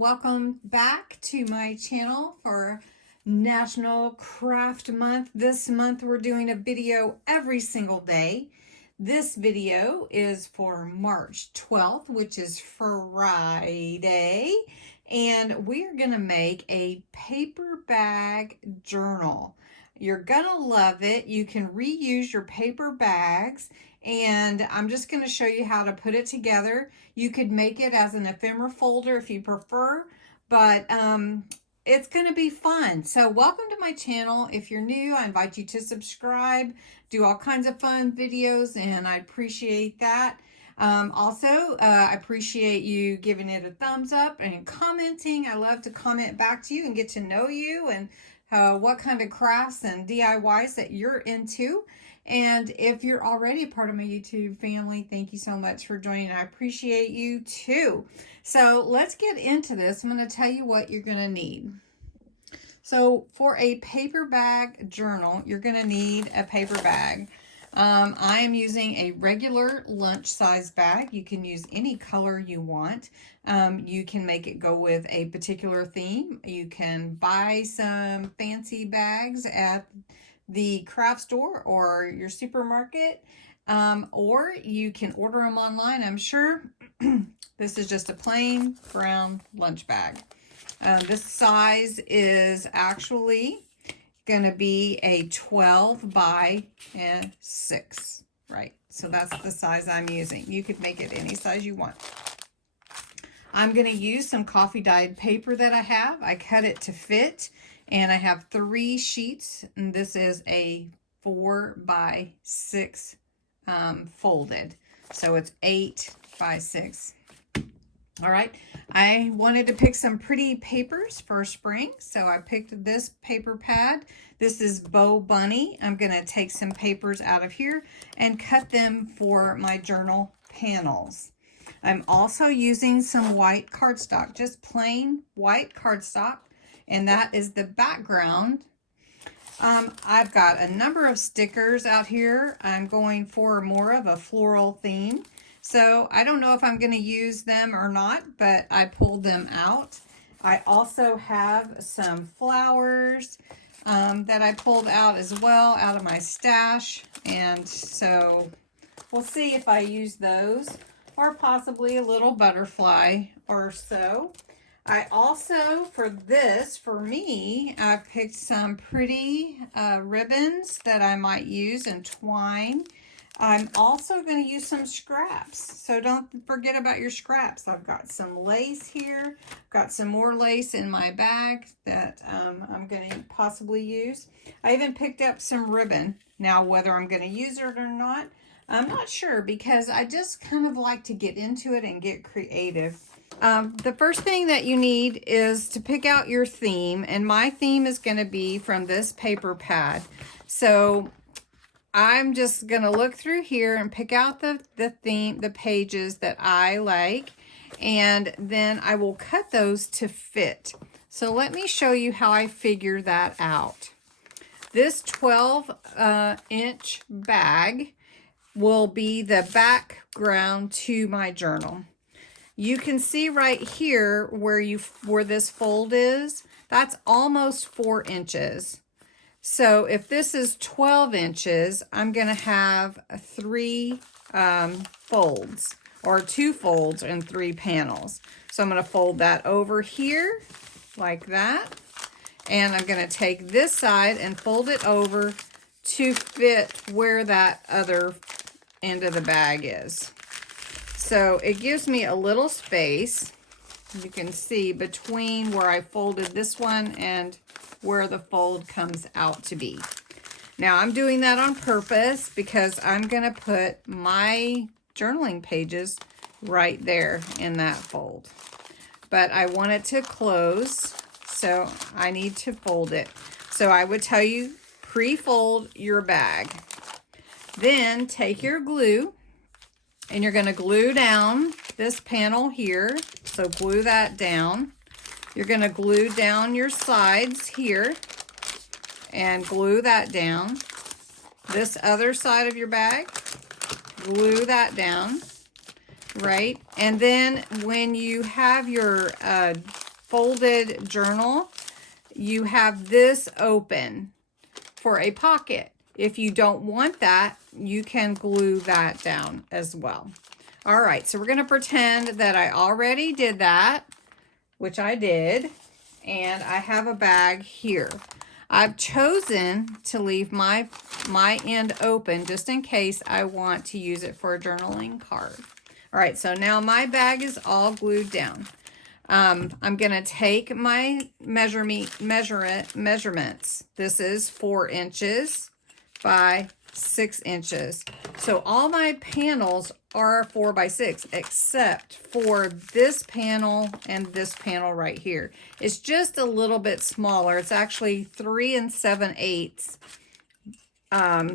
welcome back to my channel for National Craft Month. This month we're doing a video every single day. This video is for March 12th, which is Friday, and we're going to make a paper bag journal. You're going to love it. You can reuse your paper bags, and I'm just going to show you how to put it together. You could make it as an ephemera folder if you prefer, but it's going to be fun. So welcome to my channel. If you're new, I invite you to subscribe, do all kinds of fun videos, and I appreciate that. I appreciate you giving it a thumbs up and commenting. I love to comment back to you and get to know you and what kind of crafts and DIYs that you're into. And if you're already part of my YouTube family, thank you so much for joining. I appreciate you too. So let's get into this. I'm going to tell you what you're going to need. So for a paper bag journal, you're going to need a paper bag. I am using a regular lunch size bag. You can use any color you want. You can make it go with a particular theme. You can buy some fancy bags at the craft store or your supermarket, or you can order them online, I'm sure. This is just a plain brown lunch bag. This size is actually going to be a 12 by 6, right? So that's the size I'm using. You could make it any size you want. I'm going to use some coffee dyed paper that I have. I cut it to fit, and I have 3 sheets, and this is a 4 by 6 folded. So it's 8 by 6. All right, I wanted to pick some pretty papers for spring, so I picked this paper pad. This is Bow Bunny. I'm going to take some papers out of here and cut them for my journal panels. I'm also using some white cardstock, just plain white cardstock, and that is the background. I've got a number of stickers out here. I'm going for more of a floral theme. So I don't know if I'm going to use them or not, but I pulled them out. I also have some flowers that I pulled out as well out of my stash. And so we'll see if I use those, or possibly a little butterfly or so. I also, for me, I picked some pretty ribbons that I might use and twine. I'm also going to use some scraps, so don't forget about your scraps. I've got some lace here, got some more lace in my bag that I'm going to possibly use. I even picked up some ribbon. Now, whether I'm going to use it or not, I'm not sure, because I just kind of like to get into it and get creative. The first thing that you need is to pick out your theme, and my theme is going to be from this paper pad. So I'm just going to look through here and pick out the theme, the pages that I like, and then I will cut those to fit. So let me show you how I figure that out. This 12-inch bag will be the background to my journal. You can see right here where this fold is, that's almost 4 inches. So if this is 12 inches, I'm going to have 3 folds, or 2 folds and 3 panels. So I'm going to fold that over here like that. And I'm going to take this side and fold it over to fit where that other end of the bag is. So it gives me a little space, you can see, between where I folded this one and where the fold comes out to be. Now I'm doing that on purpose because I'm going to put my journaling pages right there in that fold. But I want it to close, so I need to fold it. So I would tell you, pre-fold your bag. Then take your glue, and you're going to glue down this panel here. So glue that down. You're going to glue down your sides here and glue that down. This other side of your bag, glue that down, right? And then when you have your folded journal, you have this open for a pocket. If you don't want that, you can glue that down as well. All right, so we're going to pretend that I already did that, which I did, and I have a bag here. I've chosen to leave my end open just in case I want to use it for a journaling card. All right, so now my bag is all glued down. I'm going to take my measurements. This is 4 inches by 6 inches. So all my panels are 4 by 6 except for this panel and this panel right here. It's just a little bit smaller. It's actually 3 7/8.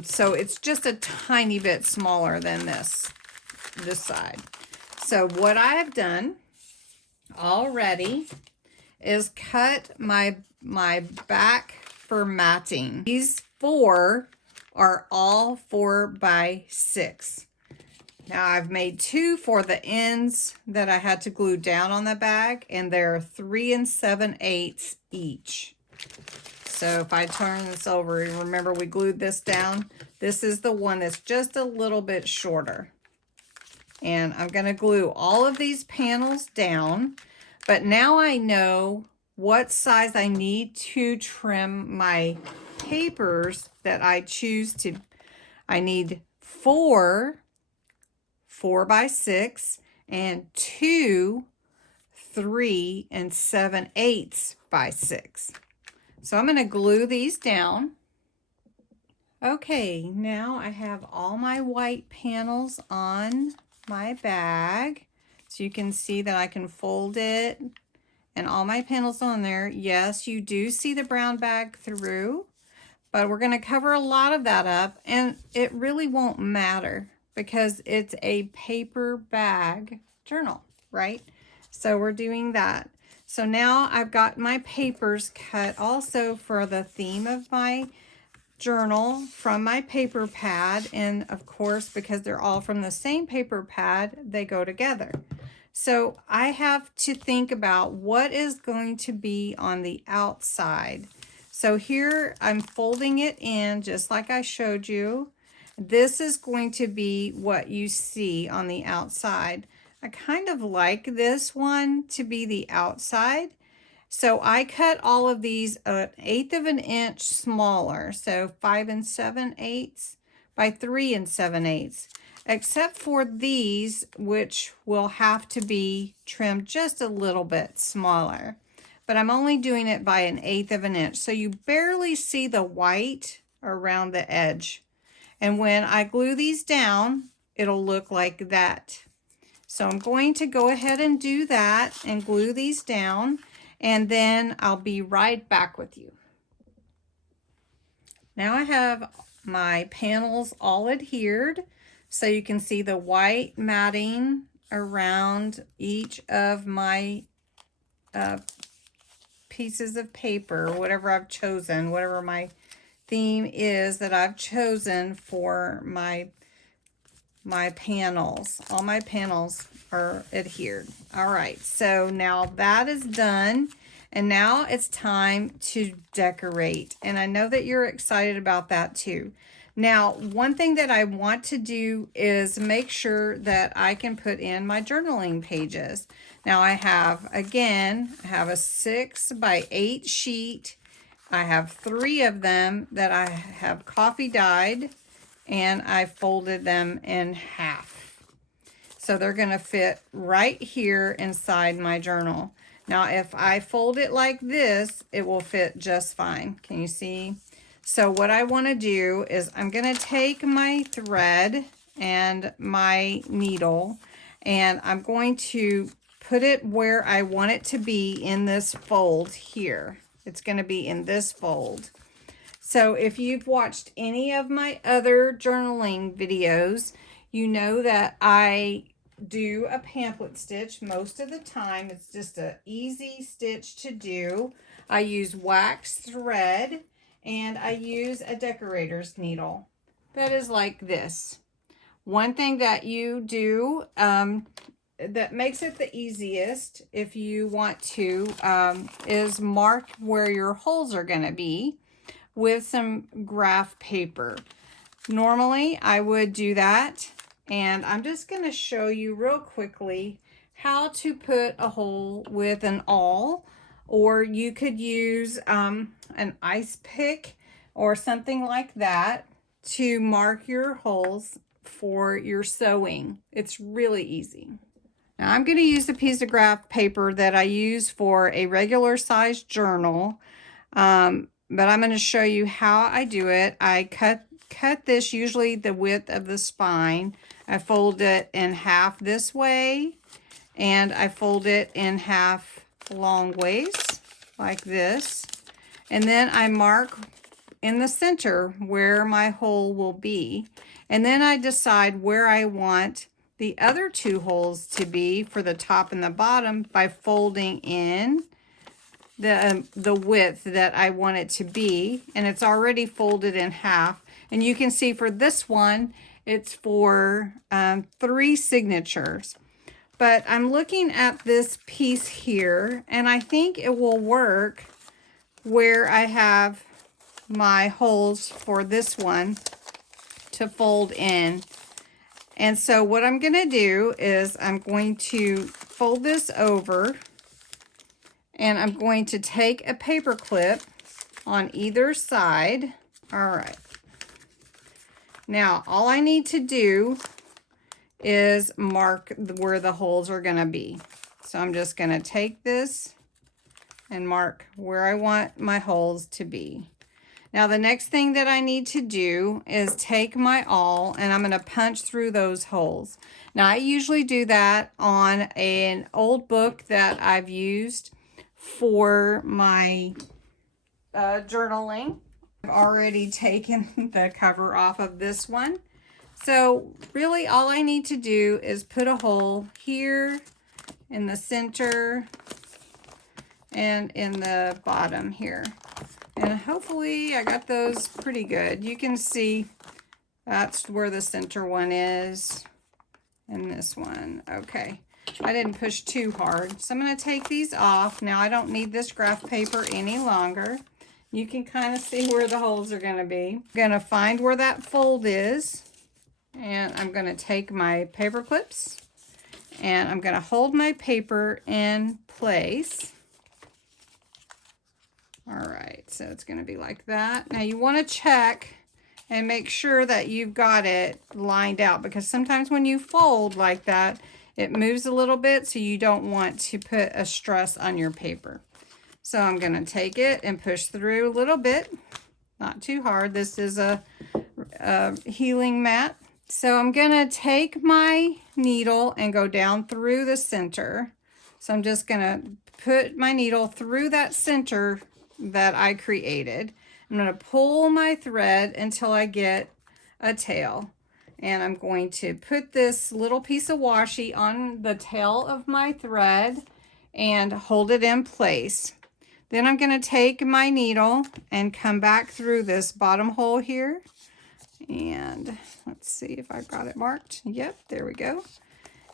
So it's just a tiny bit smaller than this side. So what I have done already is cut my back for matting. These 4 are all 4 by 6. Now I've made 2 for the ends that I had to glue down on the bag, and they're 3 7/8 each. So if I turn this over, remember we glued this down. This is the one that's just a little bit shorter. And I'm going to glue all of these panels down, but now I know what size I need to trim my papers that I choose to. I need 4 by 6 and 2 3 7/8 by 6. So I'm going to glue these down. Okay, now I have all my white panels on my bag. So you can see that I can fold it and all my panels on there. Yes, you do see the brown bag through, but we're going to cover a lot of that up, and it really won't matter because it's a paper bag journal, right? So we're doing that. So now I've got my papers cut also for the theme of my journal from my paper pad, and of course because they're all from the same paper pad, they go together. So I have to think about what is going to be on the outside. So here I'm folding it in just like I showed you. This is going to be what you see on the outside. I kind of like this one to be the outside. So I cut all of these 1/8 of an inch smaller. So 5 7/8 by 3 7/8. Except for these, which will have to be trimmed just a little bit smaller. But I'm only doing it by 1/8 of an inch. So you barely see the white around the edge. And when I glue these down, it'll look like that. So I'm going to go ahead and do that and glue these down, and then I'll be right back with you. Now I have my panels all adhered, so you can see the white matting around each of my pieces of paper, whatever I've chosen, whatever my theme is that I've chosen for my panels. All my panels are adhered. All right, so now that is done, and now it's time to decorate. And I know that you're excited about that too. Now, one thing that I want to do is make sure that I can put in my journaling pages. Now I have, again, I have a 6 by 8 sheet. I have 3 of them that I have coffee dyed, and I folded them in half. So they're going to fit right here inside my journal. Now, if I fold it like this, it will fit just fine. Can you see? So what I want to do is I'm going to take my thread and my needle, and I'm going to put it where I want it to be in this fold here. It's going to be in this fold. So if you've watched any of my other journaling videos, you know that I do a pamphlet stitch most of the time. It's just an easy stitch to do. I use wax thread, and I use a decorator's needle that is like this. One thing that you do that makes it the easiest, if you want to, is mark where your holes are going to be with some graph paper. Normally, I would do that, and I'm just going to show you real quickly how to put a hole with an awl, or you could use an ice pick or something like that to mark your holes for your sewing. It's really easy. Now I'm going to use a piece of graph paper that I use for a regular size journal, but I'm going to show you how I do it. I cut this usually the width of the spine. I fold it in half this way, and I fold it in half long ways like this, and then I mark in the center where my hole will be, and then I decide where I want the other two holes to be for the top and the bottom by folding in the width that I want it to be, and it's already folded in half. And you can see for this one, it's for 3 signatures. But I'm looking at this piece here, and I think it will work where I have my holes for this one to fold in. And so what I'm going to do is I'm going to fold this over, and I'm going to take a paper clip on either side. All right. Now, all I need to do is mark where the holes are going to be. So I'm just going to take this and mark where I want my holes to be. Now, the next thing that I need to do is take my awl, and I'm going to punch through those holes. Now, I usually do that on an old book that I've used for my journaling. I've already taken the cover off of this one. So really all I need to do is put a hole here in the center and in the bottom here. And hopefully I got those pretty good. You can see that's where the center one is, and this one. Okay, I didn't push too hard. So I'm going to take these off. Now I don't need this graph paper any longer. You can kind of see where the holes are going to be. I'm going to find where that fold is, and I'm going to take my paper clips, and I'm going to hold my paper in place. All right, so it's going to be like that. Now you want to check and make sure that you've got it lined out, because sometimes when you fold like that, it moves a little bit, so you don't want to put a stress on your paper. So I'm going to take it and push through a little bit, not too hard. This is a healing mat. So I'm going to take my needle and go down through the center. So I'm just going to put my needle through that center that I created. I'm going to pull my thread until I get a tail. And I'm going to put this little piece of washi on the tail of my thread and hold it in place. Then I'm going to take my needle and come back through this bottom hole here. And let's see if I've got it marked. Yep, there we go.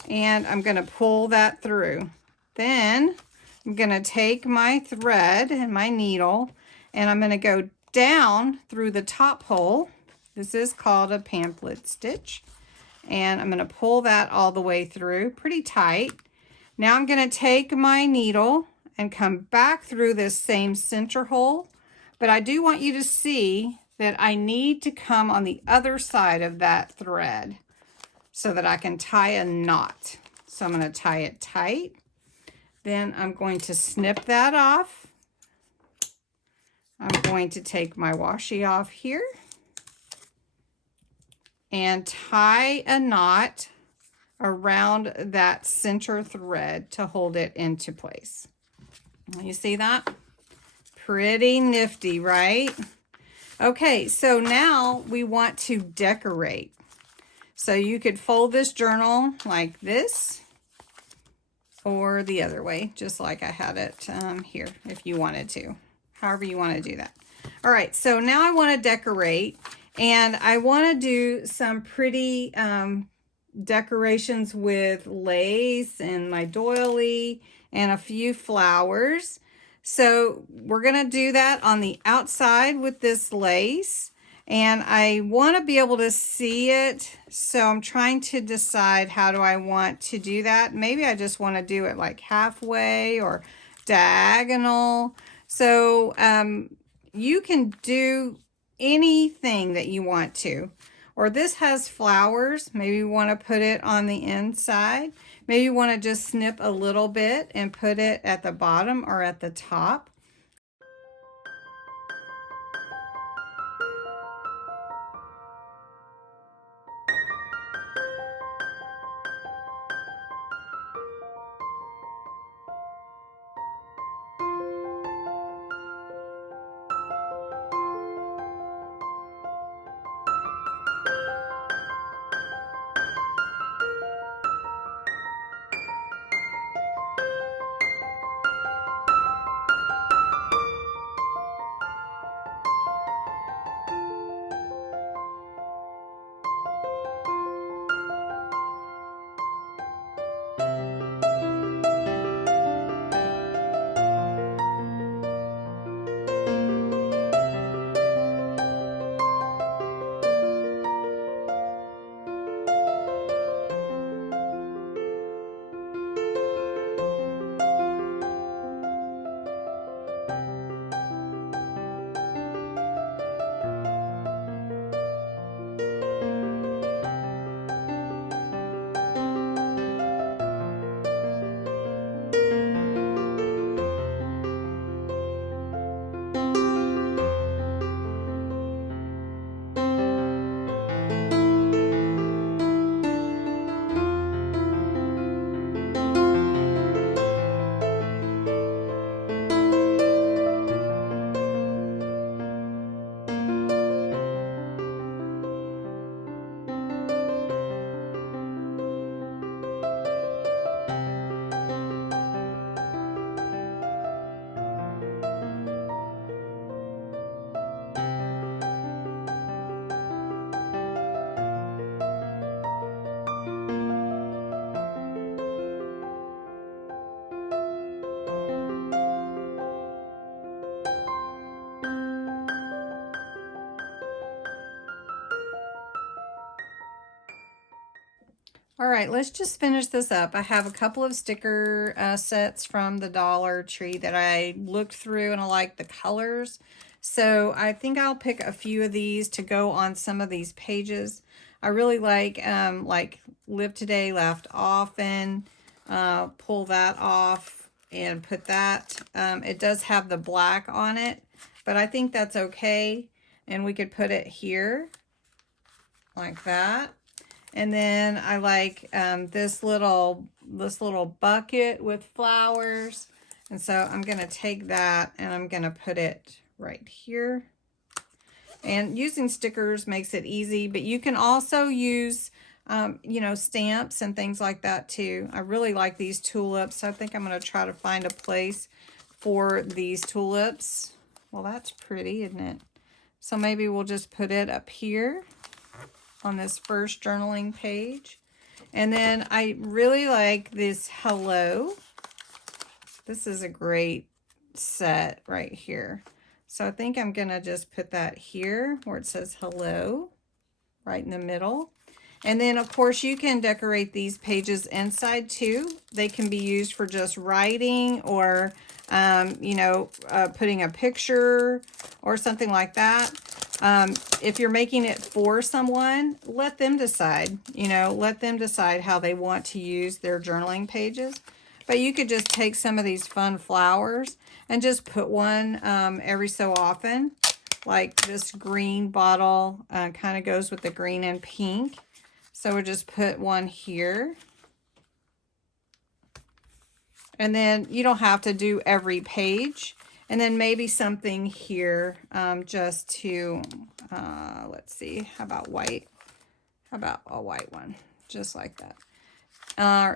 And I'm going to pull that through. Then I'm going to take my thread and my needle, and I'm going to go down through the top hole. This is called a pamphlet stitch. And I'm going to pull that all the way through pretty tight. Now I'm going to take my needle and come back through this same center hole. But I do want you to see that I need to come on the other side of that thread so that I can tie a knot. So I'm going to tie it tight. Then I'm going to snip that off. I'm going to take my washi off here and tie a knot around that center thread to hold it into place. You see that? Pretty nifty, right? Okay, so now we want to decorate. So you could fold this journal like this, or the other way, just like I had it here, if you wanted to. However you want to do that. All right, so now I want to decorate, and I want to do some pretty decorations with lace and my doily and a few flowers. So we're going to do that on the outside with this lace. And I want to be able to see it. So I'm trying to decide, how do I want to do that? Maybe I just want to do it like halfway or diagonal. So you can do anything that you want to. Or this has flowers. Maybe you want to put it on the inside. Maybe you want to just snip a little bit and put it at the bottom or at the top. All right, let's just finish this up. I have a couple of sticker sets from the Dollar Tree that I looked through and I like the colors. So I think I'll pick a few of these to go on some of these pages. I really like Live Today, Laughed Often. Pull that off and put that. It does have the black on it, but I think that's okay. And we could put it here like that. And then I like this little bucket with flowers. And so I'm going to take that and I'm going to put it right here. And using stickers makes it easy, but you can also use, you know, stamps and things like that too. I really like these tulips. So I think I'm going to try to find a place for these tulips. Well, that's pretty, isn't it? So maybe we'll just put it up here on this first journaling page. And then I really like this hello. This is a great set right here. So I think I'm gonna just put that here where it says hello, right in the middle. And then of course you can decorate these pages inside too. They can be used for just writing or you know, putting a picture or something like that. If you're making it for someone, let them decide, you know, let them decide how they want to use their journaling pages. But you could just take some of these fun flowers and just put one every so often. Like this green bottle kind of goes with the green and pink. So we'll just put one here. And then you don't have to do every page. And then maybe something here just to, let's see, how about white? How about a white one? Just like that.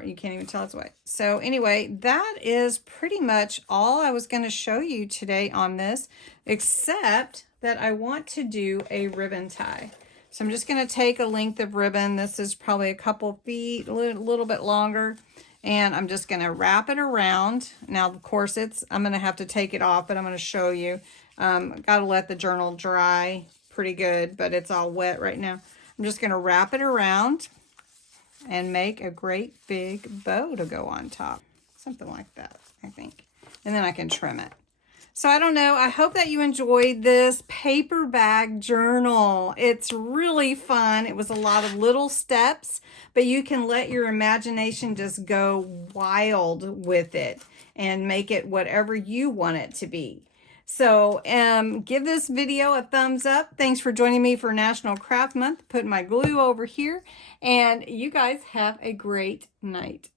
You can't even tell it's white. So anyway, that is pretty much all I was going to show you today on this, except that I want to do a ribbon tie. So I'm just going to take a length of ribbon. This is probably a couple feet, a little bit longer. And I'm just going to wrap it around. Now, of course, I'm going to have to take it off, but I'm going to show you. Got to let the journal dry pretty good, but it's all wet right now. I'm just going to wrap it around and make a great big bow to go on top. Something like that, I think. And then I can trim it. So I don't know, I hope that you enjoyed this paper bag journal. It's really fun. It was a lot of little steps, but you can let your imagination just go wild with it and make it whatever you want it to be. So give this video a thumbs up. Thanks for joining me for National Craft Month. Put my glue over here, and you guys have a great night.